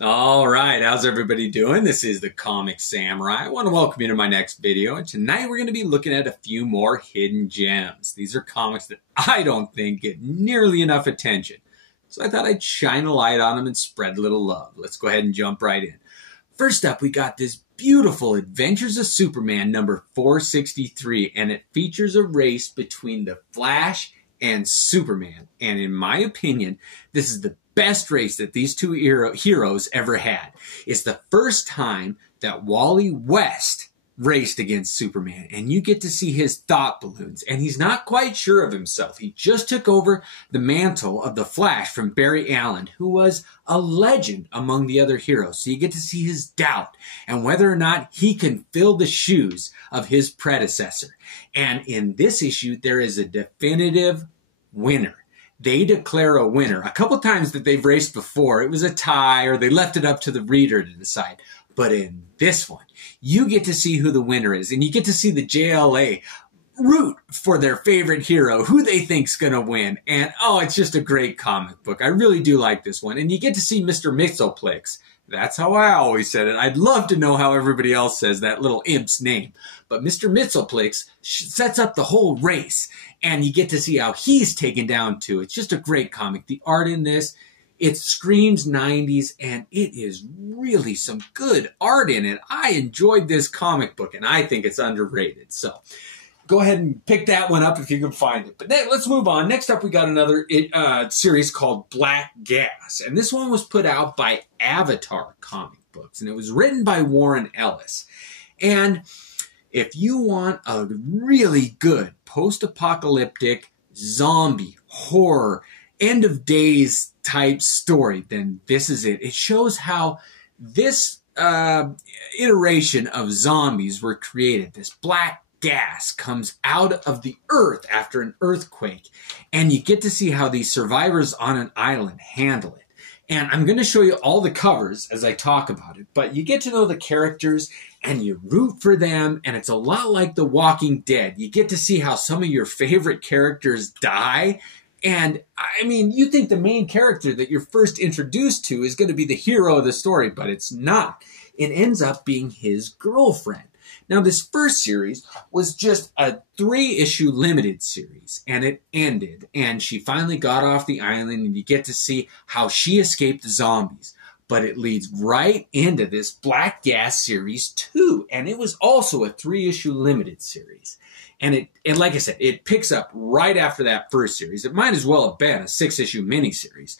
All right, how's everybody doing? This is the Comic Samurai. I want to welcome you to my next video, and tonight we're going to be looking at a few more hidden gems. These are comics that I don't think get nearly enough attention, so I thought I'd shine a light on them and spread a little love. Let's go ahead and jump right in. First up, we got this beautiful Adventures of Superman number 463, and it features a race between the Flash and Superman. And in my opinion, this is the best race that these two heroes ever had. It's the first time that Wally West raced against Superman, and you get to see his thought balloons, and he's not quite sure of himself. He just took over the mantle of the Flash from Barry Allen, who was a legend among the other heroes. So you get to see his doubt and whether or not he can fill the shoes of his predecessor. And in this issue, there is a definitive winner. They declare a winner. A couple times that they've raced before, it was a tie or they left it up to the reader to decide. But in this one, you get to see who the winner is, and you get to see the JLA root for their favorite hero, who they think's going to win. And oh, it's just a great comic book. I really do like this one. And you get to see Mr. Mxyzptlk. That's how I always said it. I'd love to know how everybody else says that little imp's name. But Mr. Mxyzptlk sets up the whole race, and you get to see how he's taken down too. It's just a great comic. The art in this, it screams 90s, and it is really some good art in it. I enjoyed this comic book, and I think it's underrated. So go ahead and pick that one up if you can find it. But let's move on. Next up, we got another series called Black Gas. And this one was put out by Avatar Comic Books. And it was written by Warren Ellis. And if you want a really good post-apocalyptic zombie horror end of days type story, then this is it. It shows how this iteration of zombies were created. This black gas comes out of the earth after an earthquake, and you get to see how these survivors on an island handle it. And I'm going to show you all the covers as I talk about it, but you get to know the characters and you root for them, and it's a lot like The Walking Dead. You get to see how some of your favorite characters die. And I mean, you think the main character that you're first introduced to is going to be the hero of the story, but it's not. It ends up being his girlfriend. Now, this first series was just a 3-issue limited series, and it ended, and she finally got off the island, and you get to see how she escaped the zombies. But it leads right into this Black Gas series 2, and it was also a 3-issue limited series. And like I said, it picks up right after that first series. It might as well have been a 6-issue miniseries,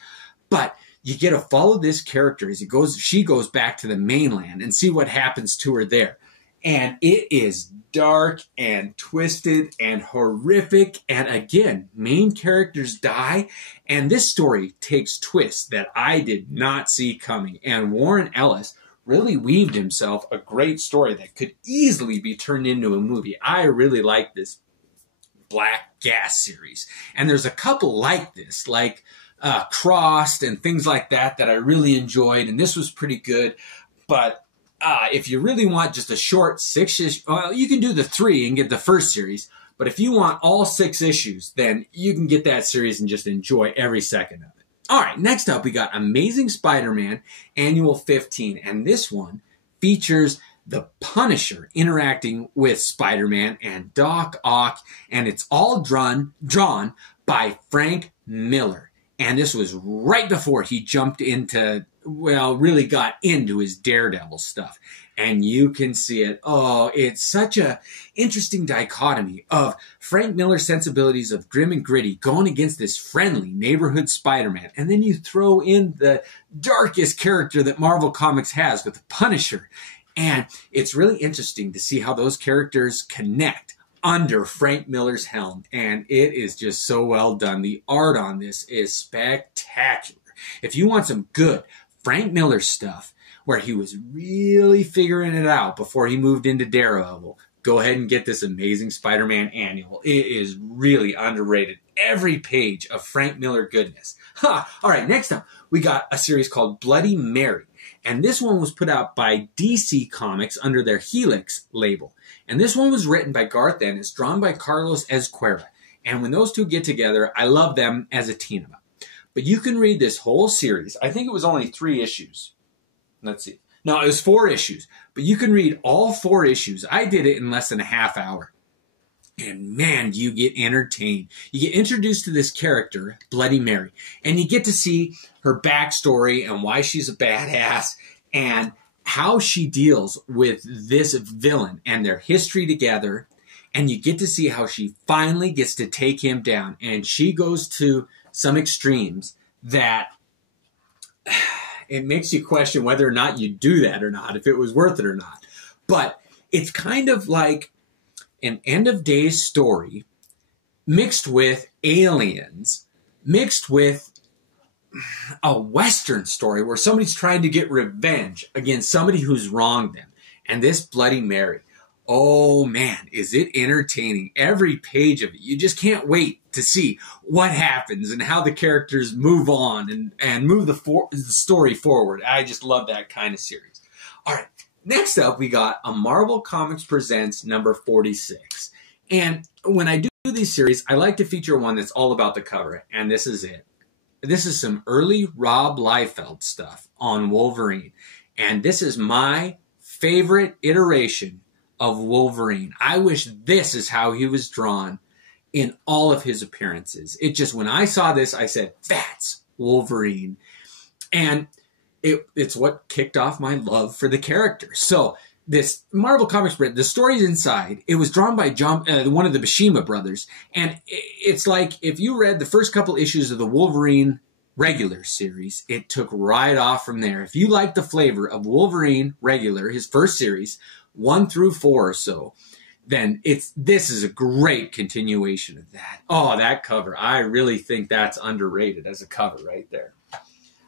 but you get to follow this character as she goes back to the mainland and see what happens to her there. And it is dark and twisted and horrific. And again, main characters die. And this story takes twists that I did not see coming. And Warren Ellis really weaved himself a great story that could easily be turned into a movie. I really like this Black Gas series. And there's a couple like this, like Crossed and things like that I really enjoyed. And this was pretty good. But if you really want just a short 6-issue, well, you can do the 3 and get the first series. But if you want all 6 issues, then you can get that series and just enjoy every second of it. All right, next up, we got Amazing Spider-Man Annual 15. And this one features the Punisher interacting with Spider-Man and Doc Ock. And it's all drawn by Frank Miller. And this was right before he jumped into, well, really got into his Daredevil stuff. And you can see it. Oh, it's such a interesting dichotomy of Frank Miller's sensibilities of grim and gritty going against this friendly neighborhood Spider-Man. And then you throw in the darkest character that Marvel Comics has with the Punisher. And it's really interesting to see how those characters connect under Frank Miller's helm, and it is just so well done. The art on this is spectacular. If you want some good Frank Miller stuff where he was really figuring it out before he moved into Daredevil, go ahead and get this Amazing Spider-Man Annual. It is really underrated. Every page of Frank Miller goodness. All right, next up, we got a series called Bloody Mary. And this one was put out by DC Comics under their Helix label. And this one was written by Garth Ennis, drawn by Carlos Ezquerra. And when those two get together, I love them as a team-up. But you can read this whole series. I think it was only 3 issues. Let's see. No, it was 4 issues, but you can read all 4 issues. I did it in less than a half hour. And man, you get entertained. You get introduced to this character, Bloody Mary, and you get to see her backstory and why she's a badass and how she deals with this villain and their history together. And you get to see how she finally gets to take him down. And she goes to some extremes that it makes you question whether or not you do that or not, if it was worth it or not. But it's kind of like an end of days story mixed with aliens, mixed with a Western story where somebody's trying to get revenge against somebody who's wronged them. And this Bloody Mary, oh man, is it entertaining. Every page of it. You just can't wait to see what happens and how the characters move on and move the story forward. I just love that kind of series. All right. Next up, we got a Marvel Comics Presents number 46. And when I do these series, I like to feature one that's all about the cover. And this is it. This is some early Rob Liefeld stuff on Wolverine. And this is my favorite iteration of Wolverine. I wish this is how he was drawn in all of his appearances. It just, when I saw this, I said, that's Wolverine. And it's what kicked off my love for the character. So this Marvel Comics print, the story's inside. It was drawn by one of the Buscema brothers. And it's like if you read the first couple issues of the Wolverine regular series, it took right off from there. If you like the flavor of Wolverine regular, his first series, 1 through 4 or so, then this is a great continuation of that. Oh, that cover. I really think that's underrated as a cover right there.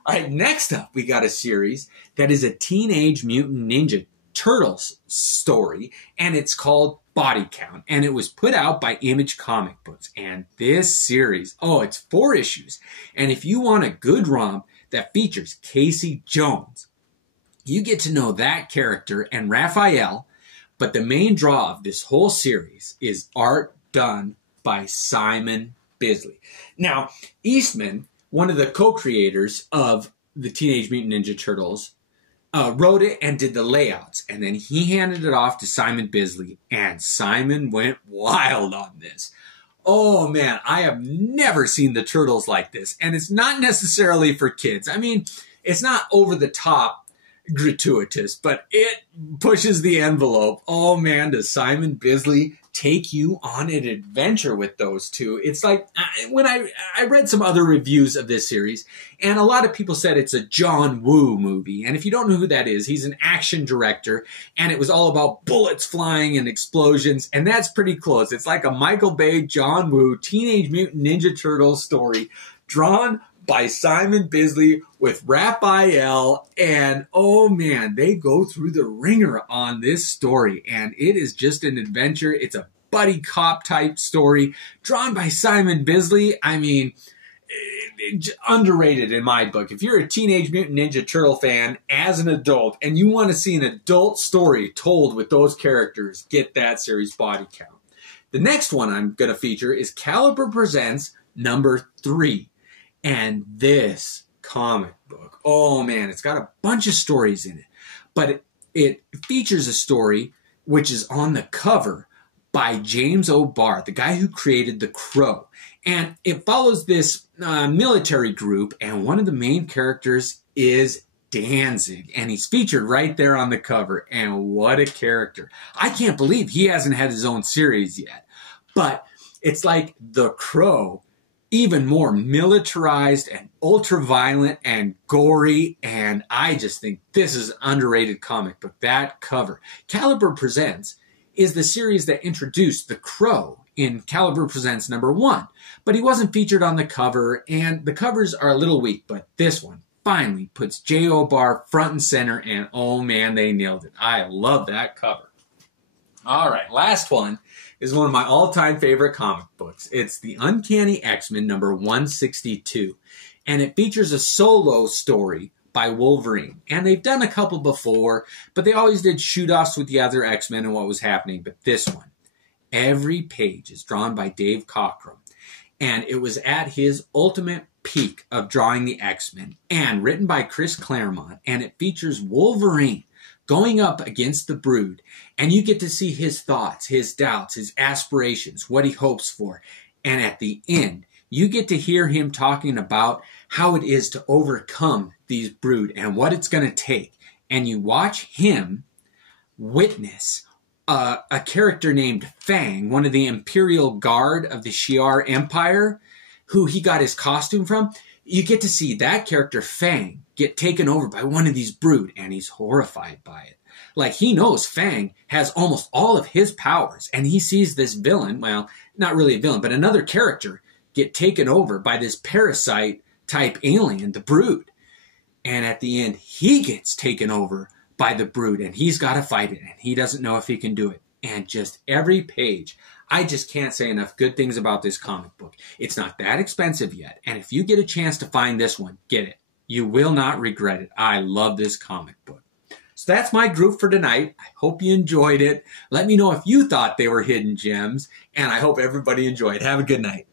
All right, next up, we got a series that is a Teenage Mutant Ninja Turtles story, and it's called Body Count, and it was put out by Image Comic Books. And this series, it's 4 issues. And if you want a good romp that features Casey Jones, you get to know that character and Raphael, but the main draw of this whole series is art done by Simon Bisley. Now, Eastman, one of the co-creators of the Teenage Mutant Ninja Turtles, wrote it and did the layouts. And then he handed it off to Simon Bisley. And Simon went wild on this. Oh, man, I have never seen the Turtles like this. And it's not necessarily for kids. I mean, it's not over the top gratuitous, but it pushes the envelope. Oh, man, does Simon Bisley take you on an adventure with those two. It's like when I read some other reviews of this series, and a lot of people said it's a John Woo movie. And if you don't know who that is, he's an action director, and it was all about bullets flying and explosions, and that's pretty close. It's like a Michael Bay, John Woo, Teenage Mutant Ninja Turtles story drawn by Simon Bisley with Raphael, and oh man, they go through the ringer on this story, and it is just an adventure. It's a buddy cop type story drawn by Simon Bisley. I mean, underrated in my book. If you're a Teenage Mutant Ninja Turtle fan as an adult and you want to see an adult story told with those characters, get that series, Body Count. The next one I'm going to feature is Caliber Presents number 3. And this comic book, oh man, it's got a bunch of stories in it. But it features a story which is on the cover by James O'Barr, the guy who created The Crow. And it follows this military group, and one of the main characters is Danzig. And he's featured right there on the cover. And what a character. I can't believe he hasn't had his own series yet. But it's like The Crow, even more militarized and ultra-violent and gory, and I just think this is an underrated comic book. That cover. Caliber Presents is the series that introduced The Crow in Caliber Presents number 1, but he wasn't featured on the cover, and the covers are a little weak, but this one finally puts J. O'Barr front and center, and oh man, they nailed it. I love that cover. All right, last one is one of my all-time favorite comic books. It's The Uncanny X-Men number 162. And it features a solo story by Wolverine. And they've done a couple before, but they always did shoot-offs with the other X-Men and what was happening. But this one, every page is drawn by Dave Cockrum. And it was at his ultimate peak of drawing the X-Men, and written by Chris Claremont, and it features Wolverine going up against the Brood, and you get to see his thoughts, his doubts, his aspirations, what he hopes for. And at the end, you get to hear him talking about how it is to overcome these Brood and what it's going to take. And you watch him witness a character named Fang, one of the Imperial Guard of the Shi'ar Empire, who he got his costume from. You get to see that character, Fang, get taken over by one of these Brood, and he's horrified by it. Like, he knows Fang has almost all of his powers, and he sees this villain, well, not really a villain, but another character, get taken over by this parasite-type alien, the Brood. And at the end, he gets taken over by the Brood, and he's got to fight it, and he doesn't know if he can do it. And just every page, I just can't say enough good things about this comic book. It's not that expensive yet, and if you get a chance to find this one, get it. You will not regret it. I love this comic book. So that's my group for tonight. I hope you enjoyed it. Let me know if you thought they were hidden gems, and I hope everybody enjoyed. Have a good night.